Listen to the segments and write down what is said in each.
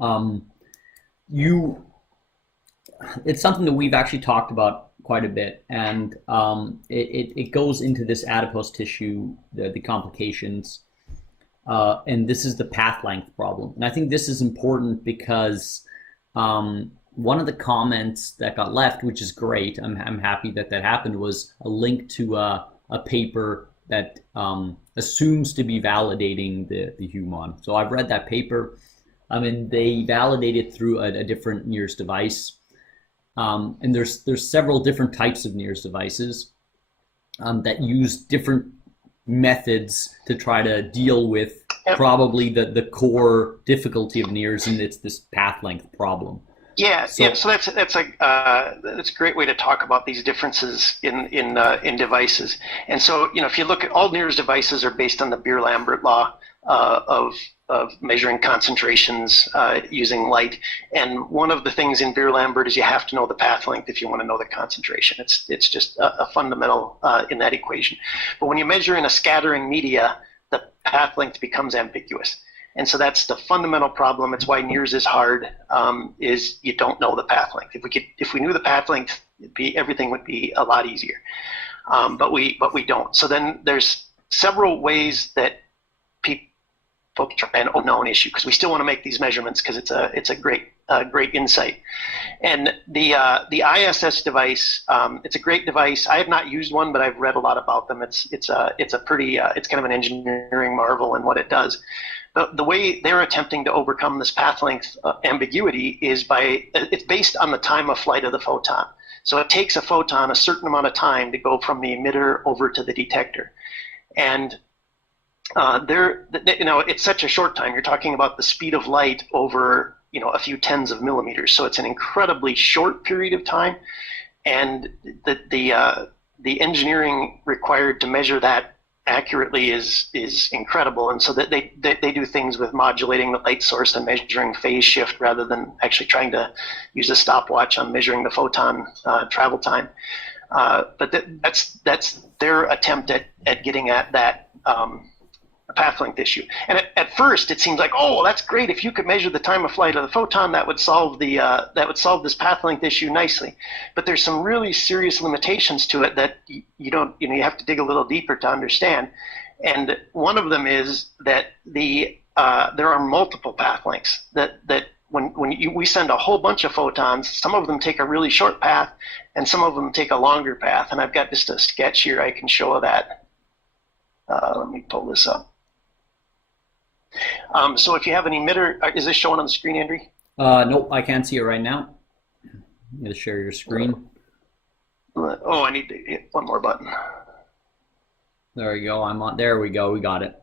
Um, you, it's something that we've actually talked about quite a bit, and it goes into this adipose tissue, the complications, and this is the path length problem. And I think this is important because one of the comments that got left, which is great, I'm happy that that happened, was a link to a paper that assumes to be validating the human. So I've read that paper. I mean, they validate it through a different NIRS device. And there's several different types of NIRS devices that use different methods to try to deal with probably the core difficulty of NIRS, and it's this path length problem. Yeah, so that's a great way to talk about these differences in devices. And so, if you look at all NIRS devices are based on the Beer-Lambert law of measuring concentrations using light. And one of the things in Beer-Lambert is you have to know the path length if you want to know the concentration. It's just a fundamental in that equation. But when you measure in a scattering media, the path length becomes ambiguous. And so that's the fundamental problem. It's why NIRS is hard, is you don't know the path length. If we knew the path length, everything would be a lot easier. But we don't. So then there's several ways that people try and know an issue, because we still want to make these measurements because it's a great insight. And the ISS device, it's a great device. I have not used one, but I've read a lot about them. It's kind of an engineering marvel in what it does. The way they're attempting to overcome this path length ambiguity is it's based on the time of flight of the photon. So it takes a photon a certain amount of time to go from the emitter over to the detector. And it's such a short time. You're talking about the speed of light over, a few tens of millimeters. So it's an incredibly short period of time. And the engineering required to measure that accurately is incredible. And so that they do things with modulating the light source and measuring phase shift rather than actually trying to use a stopwatch on measuring the photon travel time. But that's their attempt at getting at that path length issue. And at first it seems like, oh, that's great. If you could measure the time of flight of the photon, that would solve this path length issue nicely. But there's some really serious limitations to it that you have to dig a little deeper to understand. And one of them is that there are multiple path lengths that when we send a whole bunch of photons, some of them take a really short path and some of them take a longer path. And I've got just a sketch here I can show that. Let me pull this up. So if you have an emitter, is this showing on the screen, Andrew? Nope, I can't see it right now. You gotta share your screen. Oh, I need to hit one more button. There we go. I'm on. There we go. We got it.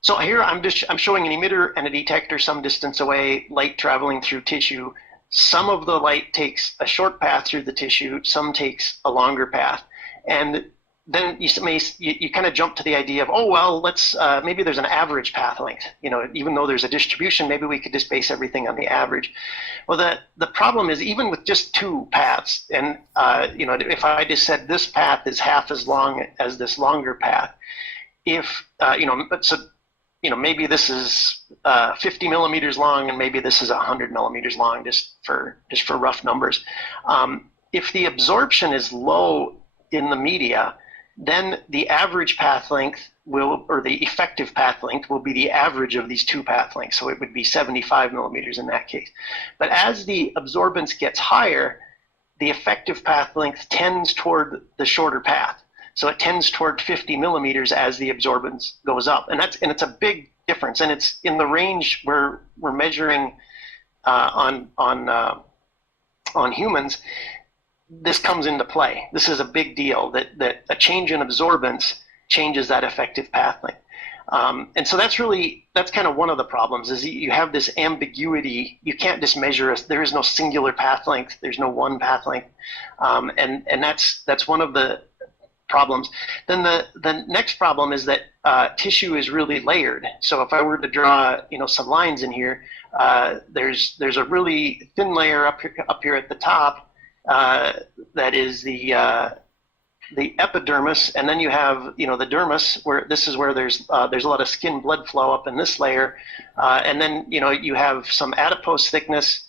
So here I'm showing an emitter and a detector some distance away, light traveling through tissue. Some of the light takes a short path through the tissue, some takes a longer path. And then you kind of jump to the idea of, oh, well, let's maybe there's an average path length. Even though there's a distribution, maybe we could just base everything on the average. Well, the problem is even with just two paths, and if I just said this path is half as long as this longer path, maybe this is 50 millimeters long and maybe this is 100 millimeters long, just for rough numbers. If the absorption is low in the media, then the average path length or the effective path length will be the average of these two path lengths. So it would be 75 millimeters in that case. But as the absorbance gets higher, the effective path length tends toward the shorter path. So it tends toward 50 millimeters as the absorbance goes up. And it's a big difference. And it's in the range where we're measuring on humans. This comes into play. This is a big deal, that a change in absorbance changes that effective path length. And so that's kind of one of the problems, is you have this ambiguity. You can't just measure there is no singular path length. There's no one path length. And that's one of the problems. Then the next problem is that tissue is really layered. So if I were to draw some lines in here, there's a really thin layer up here at the top. That is the the epidermis, and then you have the dermis, where this is where there's a lot of skin blood flow up in this layer, and then you have some adipose thickness,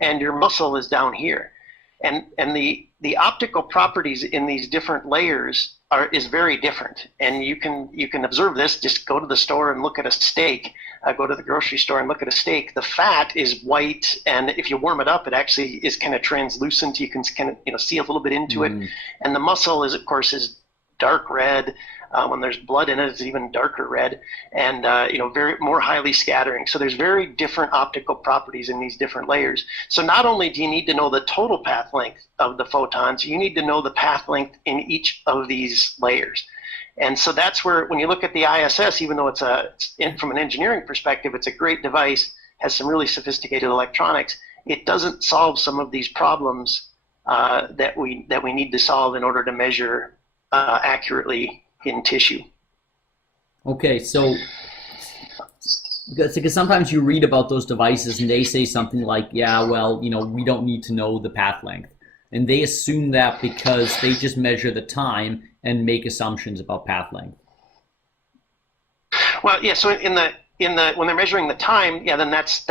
and your muscle is down here, and the optical properties in these different layers is very different, and you can observe this. Just go to the store and look at a steak. Go to the grocery store and look at a steak. The fat is white, and if you warm it up, it actually is kind of translucent. You can kind of see a little bit into it, and the muscle is, of course, is dark red. When there's blood in it, it's even darker red, and very more highly scattering. So there's very different optical properties in these different layers. So not only do you need to know the total path length of the photons, you need to know the path length in each of these layers. And so that's where, when you look at the ISS, even though from an engineering perspective, it's a great device, has some really sophisticated electronics, it doesn't solve some of these problems that we need to solve in order to measure accurately in tissue. Okay, so because sometimes you read about those devices and they say something like, yeah, well, we don't need to know the path length. And they assume that because they just measure the time and make assumptions about path length. Well, yeah. So when they're measuring the time, yeah, then that's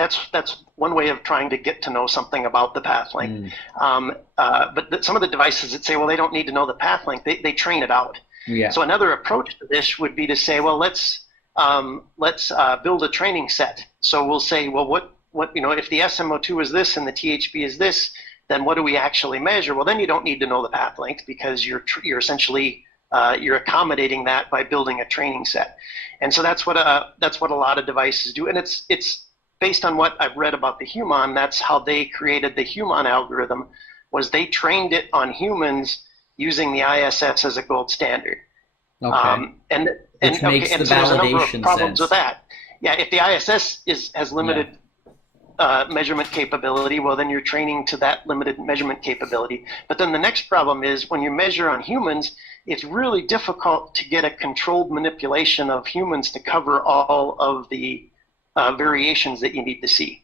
one way of trying to get to know something about the path length. But some of the devices that say, well, they don't need to know the path length, they train it out. Yeah. So another approach to this would be to say, well, let's build a training set. So we'll say, well, what if the SMO2 is this and the THB is this, then what do we actually measure? Well, then you don't need to know the path length, because you're essentially you're accommodating that by building a training set. And so that's what a lot of devices do. And it's based on what I've read about the Human. That's how they created the Human algorithm, was they trained it on humans using the ISS as a gold standard. Okay. And makes the so there's a number of validation problems sense. with that. Yeah, if the ISS has limited measurement capability, well, then you're training to that limited measurement capability. But then the next problem is, when you measure on humans, it's really difficult to get a controlled manipulation of humans to cover all of the variations that you need to see.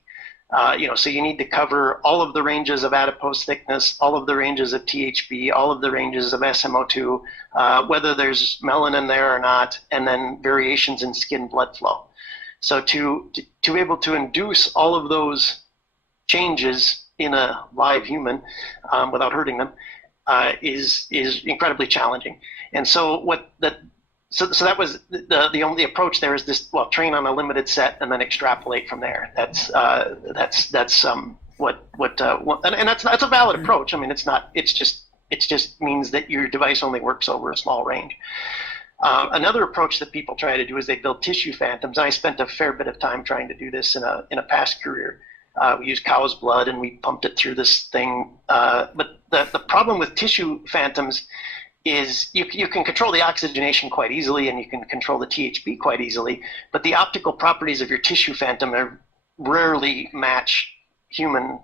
So you need to cover all of the ranges of adipose thickness, all of the ranges of THB, all of the ranges of SMO2, whether there's melanin there or not, and then variations in skin blood flow. So to be able to induce all of those changes in a live human without hurting them is incredibly challenging. And so so that was the only approach there, is this, well, train on a limited set and then extrapolate from there. That's and that's a valid approach. I mean, it just means that your device only works over a small range. Another approach that people try to do is they build tissue phantoms. I spent a fair bit of time trying to do this in a past career. We used cow's blood and we pumped it through this thing. But the problem with tissue phantoms is you can control the oxygenation quite easily, and you can control the THB quite easily, but the optical properties of your tissue phantom rarely match human.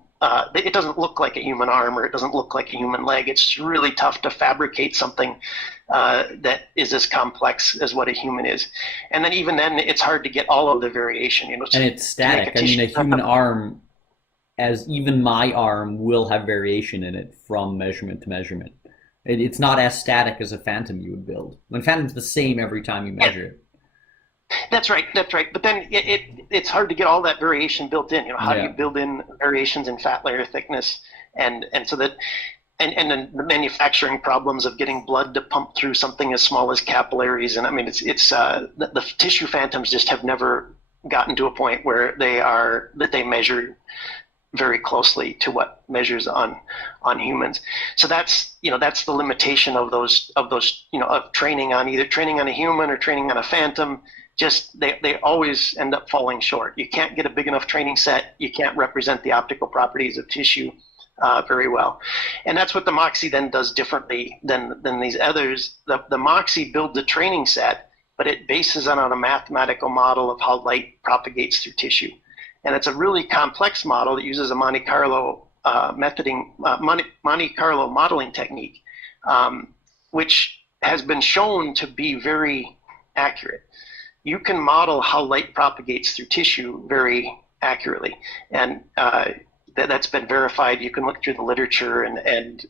It doesn't look like a human arm, or it doesn't look like a human leg. It's really tough to fabricate something that is as complex as what a human is. And then even then, it's hard to get all of the variation. And it's static. I mean, a human arm, as even my arm, will have variation in it from measurement to measurement. It's not as static as a phantom you would build. When phantom's the same every time you measure it. That's right. But then it's hard to get all that variation built in. How do you build in variations in fat layer thickness, and so that, and then the manufacturing problems of getting blood to pump through something as small as capillaries. And I mean, the tissue phantoms just have never gotten to a point where they measure very closely to what measures on humans. So that's the limitation of those of training on a human or training on a phantom. Just they always end up falling short. You can't get a big enough training set. You can't represent the optical properties of tissue very well. And that's what the MOXIE then does differently than these others. The MOXIE builds a training set, but it bases it on a mathematical model of how light propagates through tissue. And it's a really complex model that uses a Monte Carlo Monte Carlo modeling technique, which has been shown to be very accurate. You can model how light propagates through tissue very accurately, and that's been verified. You can look through the literature, and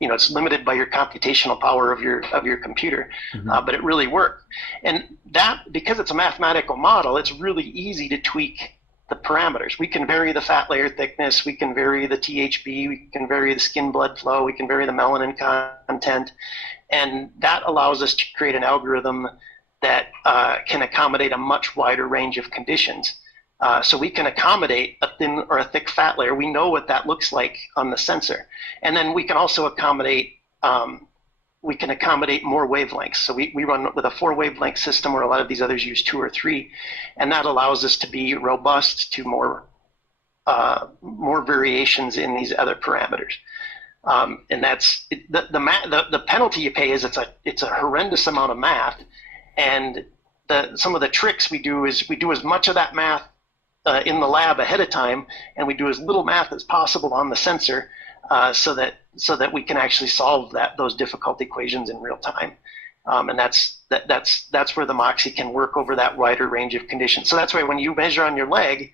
it's limited by your computational power of your computer, but it really worked. And that, because it's a mathematical model, it's really easy to tweak the parameters. We can vary the fat layer thickness, we can vary the THB, we can vary the skin blood flow, we can vary the melanin content, and that allows us to create an algorithm that can accommodate a much wider range of conditions. So we can accommodate a thin or a thick fat layer. We know what that looks like on the sensor. And then we can also accommodate more wavelengths. So we run with a 4 wavelength system where a lot of these others use 2 or 3. And that allows us to be robust to more variations in these other parameters. And that's the penalty you pay is it's a horrendous amount of math. And some of the tricks we do is we do as much of that math in the lab ahead of time, and we do as little math as possible on the sensor, so that we can actually solve those difficult equations in real time. And that's where the Moxie can work over that wider range of conditions. So that's why when you measure on your leg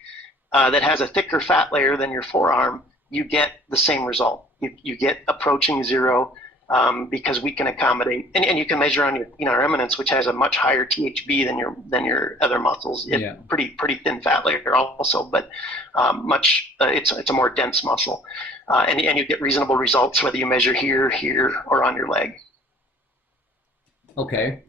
that has a thicker fat layer than your forearm, you get the same result. You get approaching zero. Because we can accommodate, and you can measure on our eminence, which has a much higher THB than your other muscles. Pretty thin fat layer also, but it's a more dense muscle, and you get reasonable results whether you measure here, or on your leg. Okay,